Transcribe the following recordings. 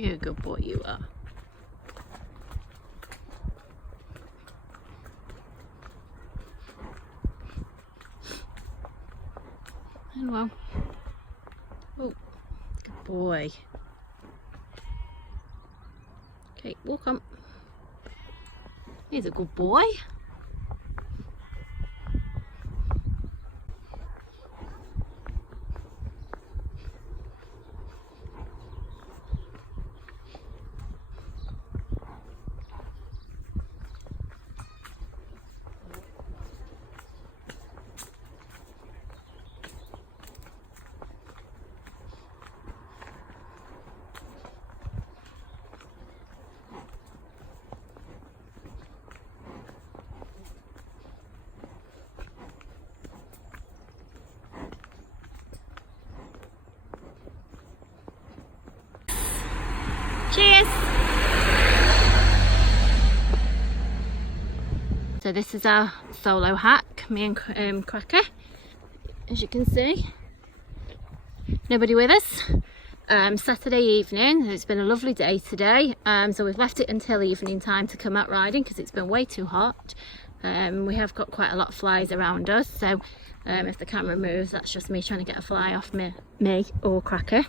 You're a good boy, you are. Hello. Oh, good boy. Okay, walk on. He's a good boy. Cheers! So this is our solo hack, me and Cracker, as you can see. Nobody with us. Saturday evening, it's been a lovely day today, so we've left it until evening time to come out riding because it's been way too hot. We have got quite a lot of flies around us, so if the camera moves, that's just me trying to get a fly off me or Cracker.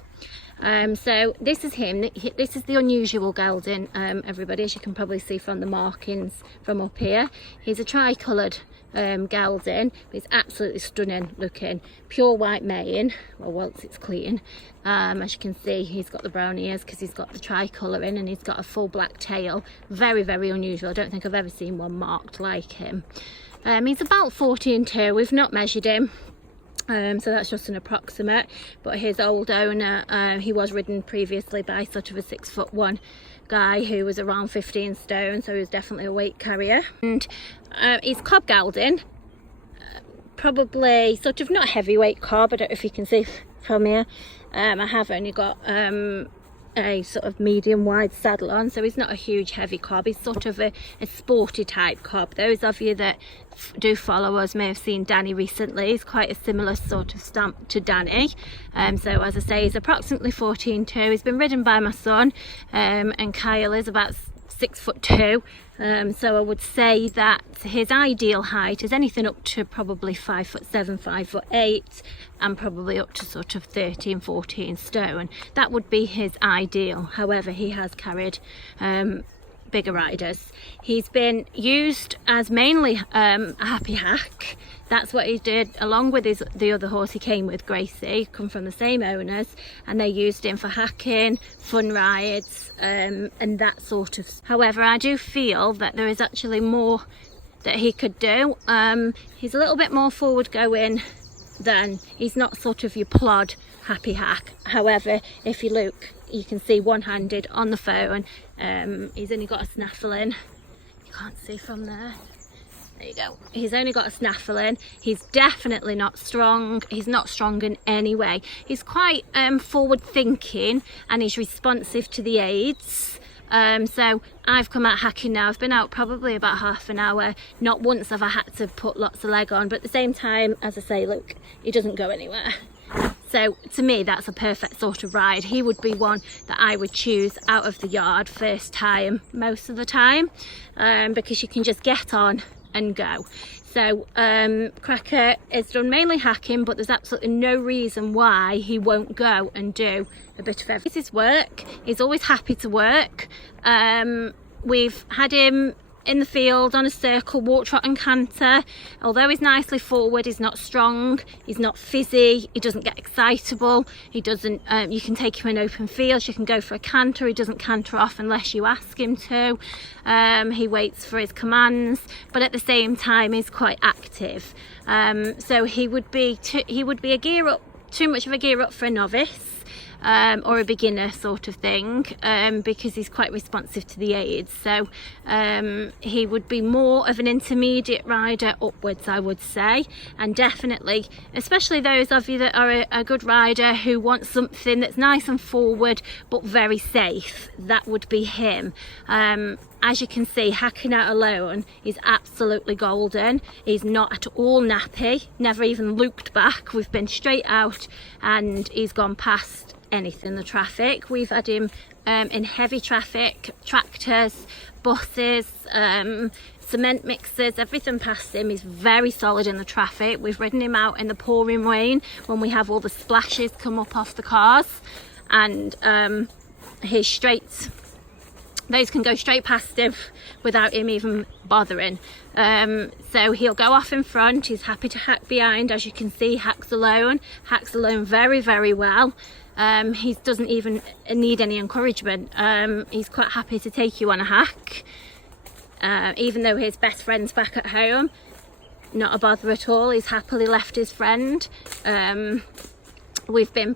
So this is him. This is the unusual gelding, everybody, as you can probably see from the markings from up here. He's a tri-coloured gelding. He's absolutely stunning looking. Pure white mane, well, once it's clean. As you can see, he's got the brown ears because he's got the tricolour in, and he's got a full black tail. Very, very unusual. I don't think I've ever seen one marked like him. He's about 14'2". We've not measured him. So that's just an approximate, but his old owner, he was ridden previously by sort of a 6'1" guy who was around 15 stone, so he was definitely a weight carrier. And he's cob gelding, probably sort of not heavyweight cob. I don't know if you can see from here. I have only got a sort of medium wide saddle on, so he's not a huge heavy cob. He's sort of a sporty type cob. Those of you that do follow us may have seen Danny recently. He's quite a similar sort of stamp to Danny. So as I say, he's approximately 14'2". He's been ridden by my son, and Kyle is about 6'2". So I would say that his ideal height is anything up to probably 5'7", 5'8", and probably up to sort of 13, 14 stone. That would be his ideal. However, he has carried bigger riders. He's been used as mainly a happy hack. That's what he did, along with the other horse he came with, Gracie, come from the same owners, and they used him for hacking, fun rides, and that sort of. However, I do feel that there is actually more that he could do. He's a little bit more forward going than, he's not sort of your plod happy hack. However, if you look, you can see one-handed on the phone. He's only got a snaffle in. You can't see from there. There you go. He's only got a snaffle in. He's definitely not strong. He's not strong in any way. He's quite forward thinking, and he's responsive to the aids. So I've come out hacking now. I've been out probably about half an hour. Not once have I had to put lots of leg on, but at the same time, as I say, look, he doesn't go anywhere. So to me, that's a perfect sort of ride. He would be one that I would choose out of the yard first time, most of the time, because you can just get on and go. So Cracker has done mainly hacking, but there's absolutely no reason why he won't go and do a bit of everything. It's his work. He's always happy to work. We've had him in the field on a circle, walk, trot and canter. Although he's nicely forward, he's not strong, he's not fizzy, he doesn't get excitable, he doesn't, you can take him in open fields, you can go for a canter, he doesn't canter off unless you ask him to. He waits for his commands, but at the same time he's quite active. So he would be a gear up, too much of a gear up for a novice. Or a beginner sort of thing, because he's quite responsive to the aids. So he would be more of an intermediate rider upwards, I would say. And definitely, especially those of you that are a good rider who want something that's nice and forward but very safe, that would be him. As you can see, hacking out alone is absolutely golden. He's not at all nappy, never even looked back. We've been straight out and he's gone past anything in the traffic. We've had him in heavy traffic, tractors, buses, cement mixers, everything past him. He's very solid in the traffic. We've ridden him out in the pouring rain when we have all the splashes come up off the cars, and he's straight, those can go straight past him without him even bothering. So he'll go off in front. He's happy to hack behind. As you can see, hacks alone very, very well. He doesn't even need any encouragement. He's quite happy to take you on a hack, even though his best friend's back at home. Not a bother at all. He's happily left his friend. We've been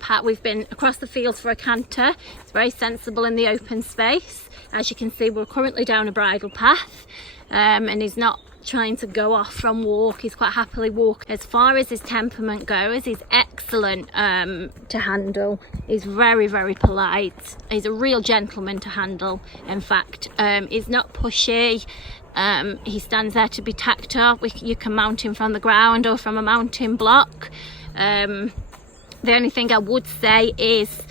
across the fields for a canter. It's very sensible in the open space. As you can see, we're currently down a bridle path, and he's not trying to go off from walk. He's quite happily walking. As far as his temperament goes, he's excellent to handle. He's very, very polite. He's a real gentleman to handle. In fact, he's not pushy. He stands there to be tacked up. You can mount him from the ground or from a mounting block. The only thing I would say is,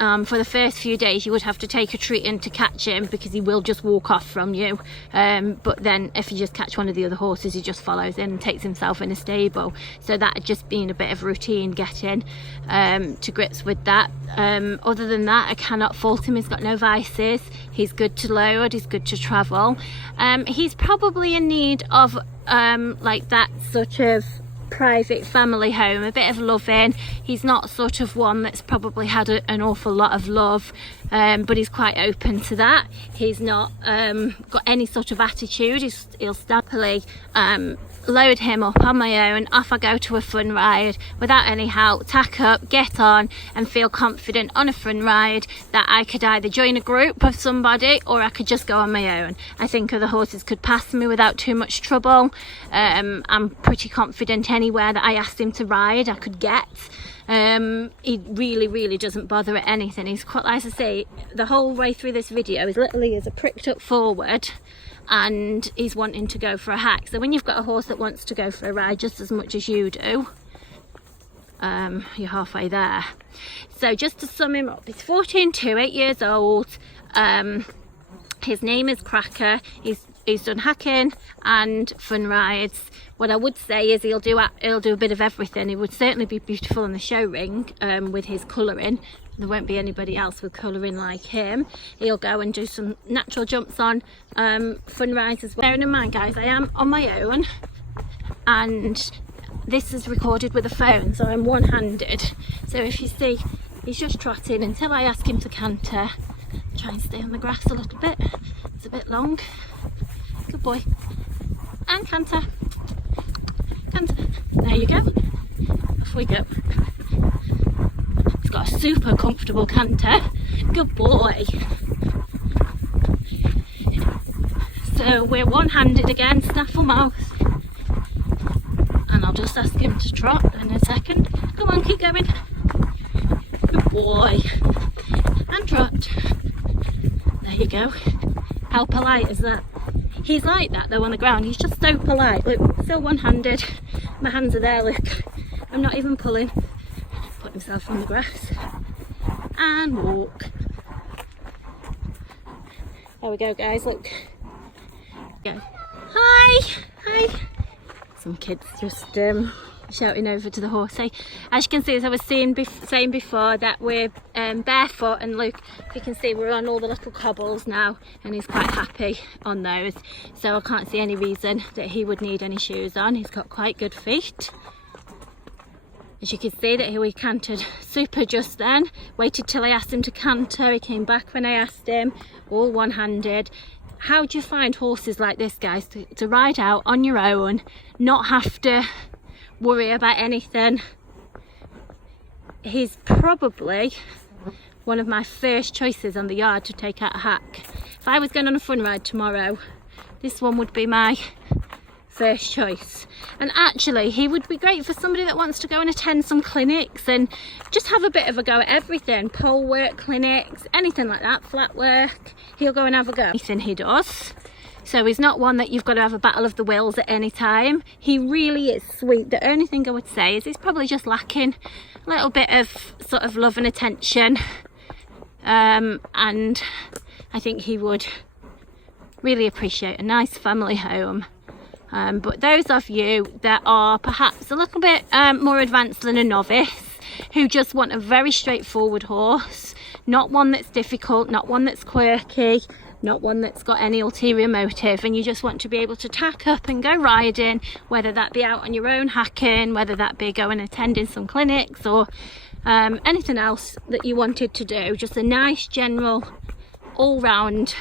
for the first few days you would have to take a treat in to catch him, because he will just walk off from you. But then if you just catch one of the other horses, he just follows in and takes himself in a stable. So that had just been a bit of routine getting to grips with that. Other than that, I cannot fault him. He's got no vices. He's good to load. He's good to travel. He's probably in need of like that sort of private family home, a bit of loving. He's not sort of one that's probably had an awful lot of love, but he's quite open to that. He's not got any sort of attitude. He'll happily load him up on my own. Off I go to a fun ride without any help, tack up, get on, and feel confident on a fun ride that I could either join a group of somebody or I could just go on my own. I think other horses could pass me without too much trouble. I'm pretty confident anywhere that I asked him to ride I could get. He really doesn't bother at anything. He's quite, as I say, the whole way through this video is literally as a pricked up forward, and he's wanting to go for a hack. So when you've got a horse that wants to go for a ride just as much as you do, you're halfway there. So just to sum him up, he's 14-2, 8 years old. His name is Cracker. He's done hacking and fun rides. What I would say is he'll do a bit of everything. He would certainly be beautiful in the show ring with his colouring. There won't be anybody else with colouring like him. He'll go and do some natural jumps on fun rides as well. Bearing in mind, guys, I am on my own, and this is recorded with a phone, so I'm one-handed. So if you see, he's just trotting until I ask him to canter. Try and stay on the grass a little bit. It's a bit long. Good boy. And canter. Canter. There you go. Off we go. He's got a super comfortable canter. Good boy. So we're one-handed again, snaffle mouth. And I'll just ask him to trot in a second. Come on, keep going. Good boy. And trot. There you go. How polite is that? He's like that though on the ground. He's just so polite. Look, still one-handed. My hands are there, look. I'm not even pulling. Put himself on the grass. And walk. There we go, guys, look. Go. Hi! Hi! Some kids just shouting over to the horse. As you can see, as I was saying before, that we're barefoot, and look, if you can see, we're on all the little cobbles now, and he's quite happy on those. So I can't see any reason that he would need any shoes on. He's got quite good feet. As you can see, that we cantered super just then. Waited till I asked him to canter. He came back when I asked him, all one-handed. How do you find horses like this, guys, to ride out on your own, not have to worry about anything? He's probably one of my first choices on the yard to take out a hack. If I was going on a fun ride tomorrow, this one would be my first choice. And actually, he would be great for somebody that wants to go and attend some clinics and just have a bit of a go at everything. Pole work clinics, anything like that, flat work. He'll go and have a go. Anything he does. So he's not one that you've got to have a battle of the wills at any time. He really is sweet. The only thing I would say is he's probably just lacking a little bit of sort of love and attention. and I think he would really appreciate a nice family home. But those of you that are perhaps a little bit more advanced than a novice, who just want a very straightforward horse, not one that's difficult, not one that's quirky, not one that's got any ulterior motive, and you just want to be able to tack up and go riding, whether that be out on your own hacking, whether that be going attending some clinics, or anything else that you wanted to do, just a nice general all-round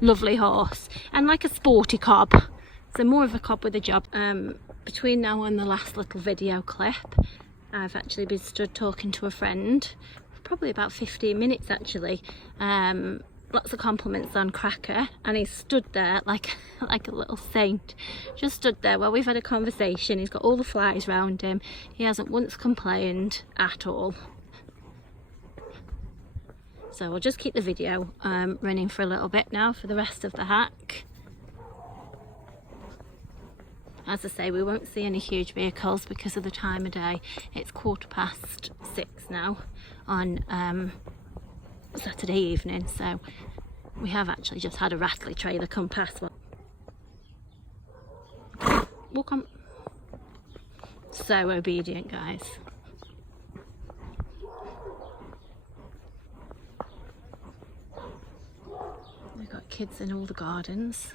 lovely horse, and like a sporty cob, so more of a cob with a job. Between now and the last little video clip, I've actually been stood talking to a friend, probably about 15 minutes actually. Lots of compliments on Cracker, and he's stood there like a little saint, just stood there while we've had a conversation. He's got all the flies round him, he hasn't once complained at all. So I'll just keep the video running for a little bit now for the rest of the hack. As I say, we won't see any huge vehicles because of the time of day. It's 6:15 now on Saturday evening, so we have actually just had a rattly trailer come past. Walk on. So obedient, guys. We've got kids in all the gardens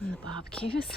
and the barbecues.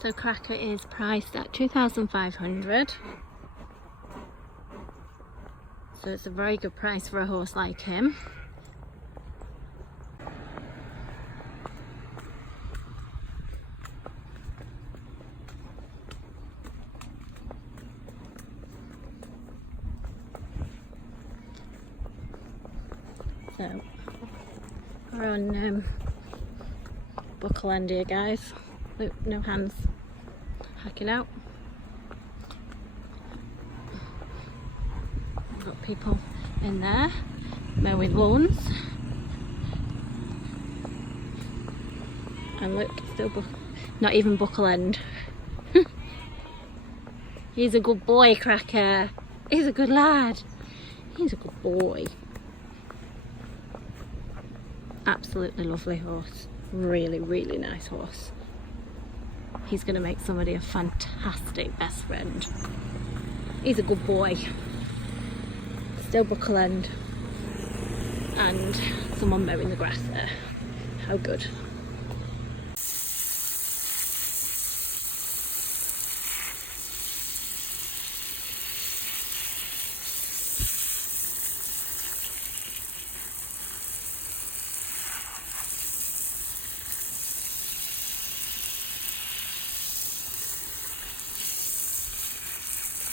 So Cracker is priced at 2,500. So it's a very good price for a horse like him. So we're on buckle end here, guys. Look, no hands hacking out. We've got people in there mowing lawns, and look, still not even buckle end. He's a good boy, Cracker. He's a good lad. He's a good boy. Absolutely lovely horse. Really, really nice horse. He's going to make somebody a fantastic best friend. He's a good boy. Still buckle end. And someone mowing the grass there. How good.